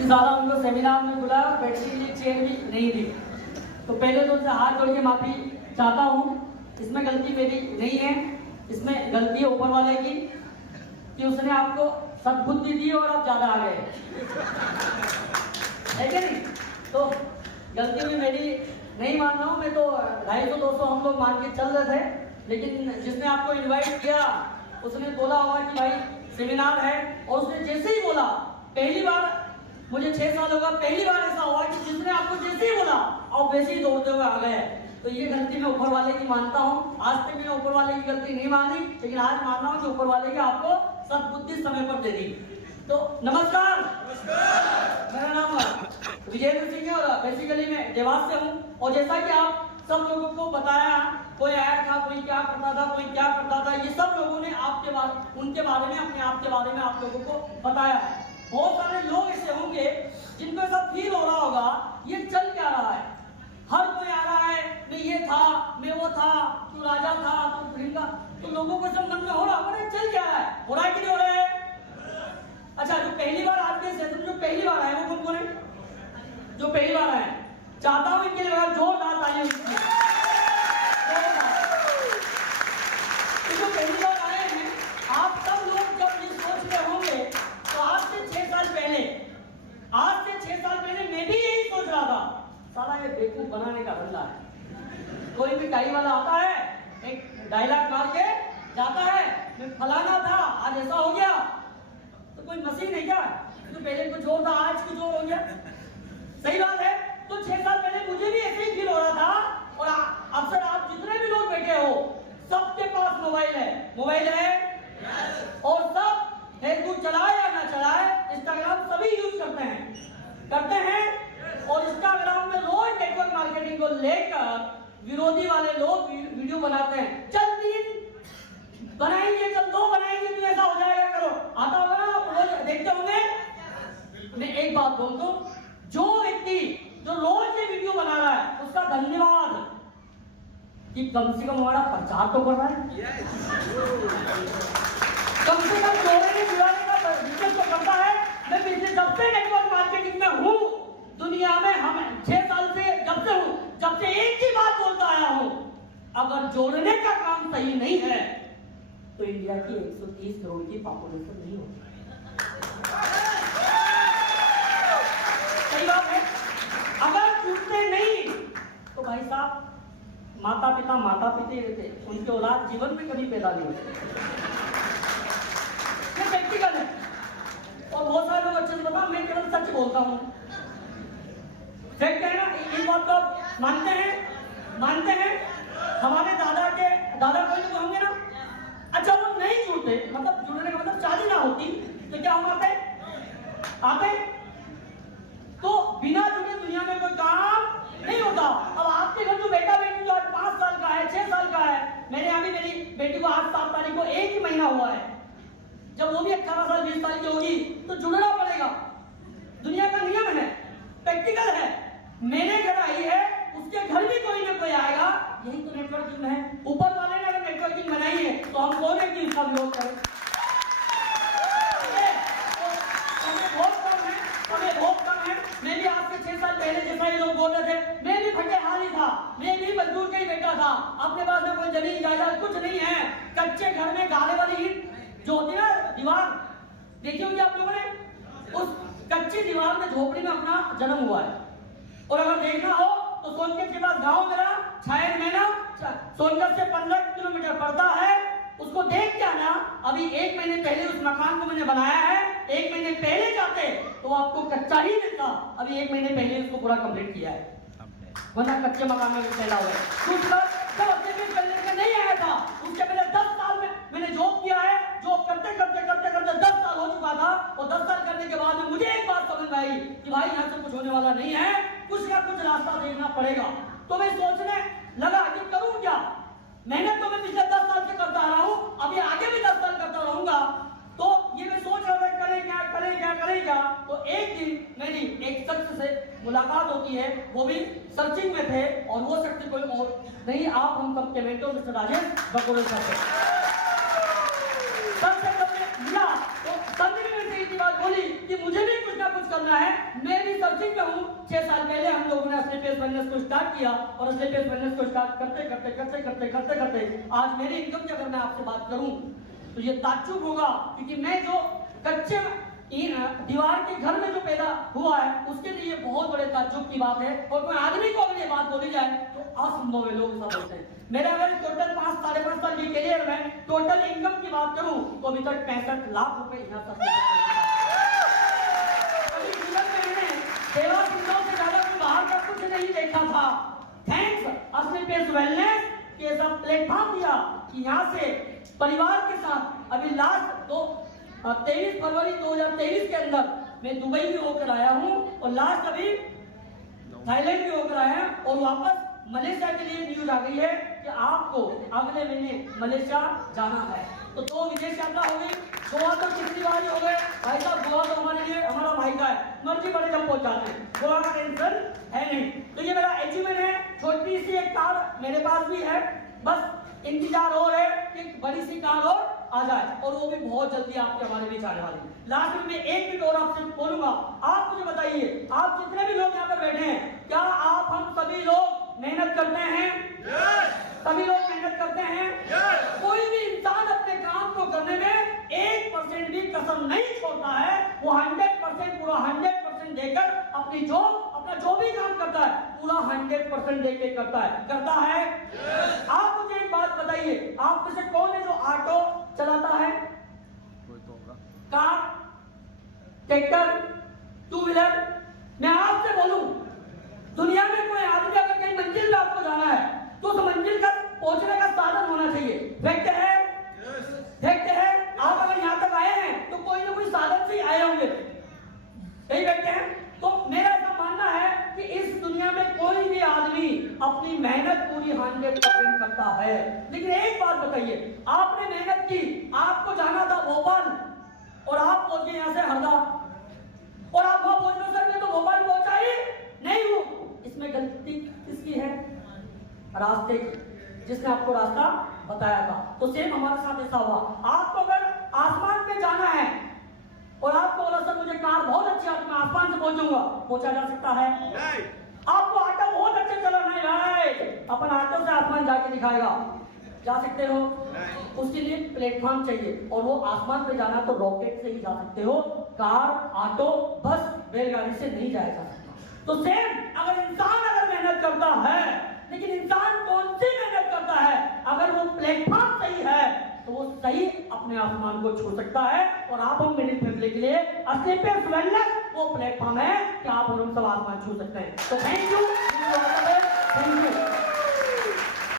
कि ज़्यादा उनको सेमिनार में बुलाया, बैठने के लिए चेयर भी नहीं दी। तो पहले तो उनसे हाथ जोड़ के माफ़ी चाहता हूँ, इसमें गलती मेरी नहीं है, इसमें गलती है ऊपर वाले की कि उसने आपको सद्बुद्धि दी और आप ज़्यादा आ गए, है क्या नहीं? तो गलती भी मेरी नहीं मान रहा हूँ मैं, तो 250-200 हम लोग मान के चल रहे थे, लेकिन जिसने आपको इनवाइट किया उसने बोला होगा कि भाई सेमिनार है, और उसने जैसे ही बोला, पहली बार मुझे 6 साल होगा, पहली बार ऐसा हुआ कि जिसने आपको जैसे ही बोला और वैसे ही दौड़ते हुए आ गए। तो ये गलती मैं ऊपर वाले की मानता हूँ। आज तक मैंने ऊपर वाले की गलती नहीं मानी, लेकिन आज मान रहा हूँ कि ऊपर वाले की आपको सद्बुद्धि समय पर दे दी। तो नमस्कार, मेरा नाम विजेंद्र सिंह है और बेसिकली मैं देवास से हूँ। और जैसा कि आप सब लोगों को बताया, कोई आया था, कोई क्या करता था, कोई क्या करता था, ये सब लोगों ने आपके बारे, उनके बारे में, अपने आप के बारे में आप लोगों को बताया है। बहुत सारे लोग ऐसे होंगे जिनको ऐसा फील हो रहा होगा ये चल क्या रहा है, हर कोई आ रहा है, मैं ये था, मैं वो था, तू राजा था, तू भिंगा, तो लोगों को सब मन में हो रहा होगा चल क्या रहा है, हो रहा है कि नहीं हो रहा है? अच्छा, जो पहली बार आज के सेशन जो पहली बार आए वो कौन कौन है? जो पहली बार आए चाहता हूं इनके लिए जोरदार तालियां। जो पहली बार आए हैं, आप सब लोग जब ये सोच रहे होंगे तो आज से 6 साल पहले मैं भी यही सोच रहा था, साला ये बेवकूफ बनाने का धंधा है। कोई भी टाई वाला आता है, एक डायलॉग मार के जाता है, मैं फलाना था, आज ऐसा हो गया। तो कोई मशीन है क्या? तो पहले कुछ और था, आज कुछ और हो गया। सही बात है। तो 6 साल पहले मुझे भी ऐसे ही फील हो रहा था। और अक्सर आप जितने भी लोग बैठे हो, सबके पास मोबाइल है और सब फेसबुक चलाए या ना चलाए, इंस्टाग्राम सभी यूज करते हैं। और इंस्टाग्राम में रोज नेटवर्क मार्केटिंग को लेकर विरोधी वाले लोग वीडियो बनाते हैं, चल 3 बनाएंगे, चल 2 बनाएंगे, तो ऐसा हो जाएगा, करो। आता होगा ना, आप रोज देखते होंगे। मैं एक बात बोलता हूं, जो व्यक्ति जो रोज ये वीडियो बना रहा है उसका धन्यवाद कि कम से कम हमारा प्रचार तो कर रहा है, कम से कम जोड़ने जुड़ाने का बिजनेस तो करता है। मैं पिछले जब से नेटवर्क मार्केटिंग में हूं दुनिया में, हम 6 साल से जब से एक ही बात बोलता आया हूं, अगर जोड़ने का काम सही नहीं है तो इंडिया की 130 करोड़ की पॉपुलेशन नहीं होती। सही बात है। अगर जुड़ते नहीं तो भाई साहब माता पिता रहते, उनके औलाद जीवन में कभी पैदा नहीं होते। ये प्रैक्टिकल है। और बहुत सारे लोग अच्छे से बता, मैं केवल सच बोलता हूँ। फैक्ट है ना, इन बात को मानते हैं। हमारे दादा कोई तो होंगे ना, अच्छा वो नहीं जुड़ते, मतलब जुड़ने का मतलब शादी ना होती तो क्या हम आते तो बिना जुड़े दुनिया में कोई काम नहीं होता। अब आपके घर जो बेटा बेटी जो आज 5 साल का है, 6 साल का है, मेरे यहाँ भी मेरी बेटी को आज 7 तारीख को 1 ही महीना हुआ है, जब वो भी 18 साल 20 साल की होगी तो जुड़ना पड़ेगा। दुनिया का नियम है, प्रैक्टिकल है। मेरे घर आई है, उसके घर भी कोई ना कोई आएगा, यही तो नेटवर्किंग है। ऊपर वाले ने अगर नेटवर्किंग बनाई है तो हम कौन है कि इसका विरोध करें? बहुत कम है। मैं भी आज से 6 साल पहले जैसा ये लोग बोल रहे थे, मैं भी फटे हाल ही था, मैं भी मजदूर का ही बेटा था। अपने पास में कोई जमीन जायदाद कुछ नहीं है, कच्चे घर में गाले वाली ईंट जो होती है ना, दीवार देखी होगी आप लोगों ने, उस कच्ची दीवार में झोपड़ी में अपना जन्म हुआ है। और अगर देखना हो तो सोनकत के पास गांव मेरा छायर महीना सोनकत से 15 किलोमीटर पड़ता है, उसको देख के आना। अभी 1 महीने पहले उस मकान को मैंने बनाया है, 1 महीने पहले जाते तो आपको कच्चा ही मिलता, अभी 1 महीने पहले उसको पूरा कंप्लीट किया है, वरना कच्चे मकान में फैला हुआ है। दूसरा जब अपने भी करने का नहीं आया था, उसके पहले 10 साल में मैंने जॉब किया है, जॉब करते 10 साल हो चुका था। और 10 साल करने के बाद मुझे एक बात समझ आई कि भाई यहाँ से कुछ होने वाला नहीं है, कुछ ना कुछ रास्ता देखना पड़ेगा। तो मैं सोचने लगा कि करूं क्या। मेहनत तो मैं पिछले 10 साल से करता रहा हूं, अभी आगे भी 10 साल करता रहूंगा। तो ये मैं सोच रहा था करें क्या। तो एक दिन मेरी एक शख्स से मुलाकात होती है, वो भी सर्चिंग में थे, और वो शख्स कोई और नहीं, आप हम सब के मेंटोर मिस्टर राजेश बकोड़े साहब। सबसे जब मैं मिला तो संजय ने मेरे से एक बात बोली कि मुझे भी कुछ ना कुछ करना है। मैं भी सर्चिंग में हूँ। 6 साल पहले हम लोगों ने असली पेस बिजनेस को स्टार्ट किया और असली पेस बिजनेस को स्टार्ट करते आज मेरी इनकम की अगर मैं आपसे बात करूँ तो ये ताज्जुब होगा, क्योंकि मैं जो कच्चे दीवार के घर में जो पैदा हुआ है उसके लिए बहुत बड़े ताज्जुब की बात है। और कोई आदमी को अगर ये बात बोली जाए तो असंभव है, लोग ऐसा बोलते हैं। मेरा अगर टोटल 5-5.5 साल के करियर में टोटल इनकम की बात करूं तो अभी तक 65 लाख रुपए यहाँ तक सेवा सुविधाओं से ज्यादा कोई बाहर का कुछ नहीं देखा था। थैंक्स असली पेस वेलनेस के ऐसा प्लेटफॉर्म दिया कि यहाँ से परिवार के साथ अभी लास्ट 23 फरवरी 2023 के अंदर मैं दुबई भी होकर आया हूँ और लास्ट अभी थाईलैंड भी होकर आया है और वापस मलेशिया के लिए न्यूज आ गई है कि आपको अगले महीने मलेशिया जाना है। तो 2 विदेश यात्रा हो गई। गोवा तो कितनी बार हो गए भाई साहब, गोवा तो हमारे लिए हमारा भाई का है, मर्जी बड़े जब पहुंच जाते हैं, गोवा का टेंशन है नहीं। तो ये मेरा अचीवमेंट है। छोटी सी एक कार मेरे पास भी है, बस इंतजार हो रहे कि बड़ी सी कार और आ जाए और वो भी बहुत जल्दी आपके हमारे बीच आने वाली है। लास्ट में मैं एक मिनट और आपसे बोलूंगा, आप मुझे बताइए, आप जितने भी लोग यहाँ पर बैठे हैं, क्या आप हम सभी लोग मेहनत करते हैं? सभी लोग मेहनत करते हैं। कोई भी इंसान अपने काम को करने में 1% भी कसम नहीं छोड़ता है। वो 100% पूरा 100% देकर अपना जो भी काम करता है पूरा 100% देकर करता है। आप मुझे एक बात बताइए, आप में से कौन है जो ऑटो चलाता है? Car, tractor, 2 wheeler? मैं आपसे बोलूं, दुनिया में कोई आदमी अगर कहीं मंजिल में आपको जाना है तो उस मंजिल का पहुंचने का साधन होना चाहिए। फैक्ट है, फैक्ट है। आप अगर यहाँ तक आए हैं तो कोई ना कोई साधन से ही आए होंगे, सही फैक्ट है। तो मेरा ऐसा मानना है कि इस दुनिया में कोई भी आदमी अपनी मेहनत पूरी 100% करता है। लेकिन एक बात बताइए, आपने मेहनत की, आपको जाना था भोपाल और आप पहुंच गए यहाँ से हरदा और आप वहां पहुंचने सर मैं तो भोपाल पहुंचा ही नहीं हूं। इसमें गलती किसकी है? रास्ते की, जिसने आपको रास्ता बताया था। तो सेम हमारे साथ ऐसा हुआ। आपको अगर आसमान पे जाना है और आपको बोला सर मुझे कार बहुत अच्छी है, मैं आसमान से पहुंचूंगा, पहुंचा जा सकता है? नहीं। आपको ऑटो बहुत अच्छे चलाना है भाई, अपन ऑटो से आसमान जाके दिखाएगा, जा सकते हो? उसके लिए प्लेटफॉर्म चाहिए और वो आसमान पे जाना तो रॉकेट से ही जा सकते हो। कार, ऑटो, बस, बैलगाड़ी से नहीं जाया जा सकता। तो सेम अगर इंसान मेहनत करता है, लेकिन इंसान कौन सी मेहनत करता है? अगर वो प्लेटफॉर्म सही है तो वो सही अपने आसमान को छू सकता है। और आप हम मिडिल फैमिली के लिए असली पेस वेलनेस वो प्लेटफॉर्म है कि आप हम सब आसमान छू सकते हैं। तो थैंक यू।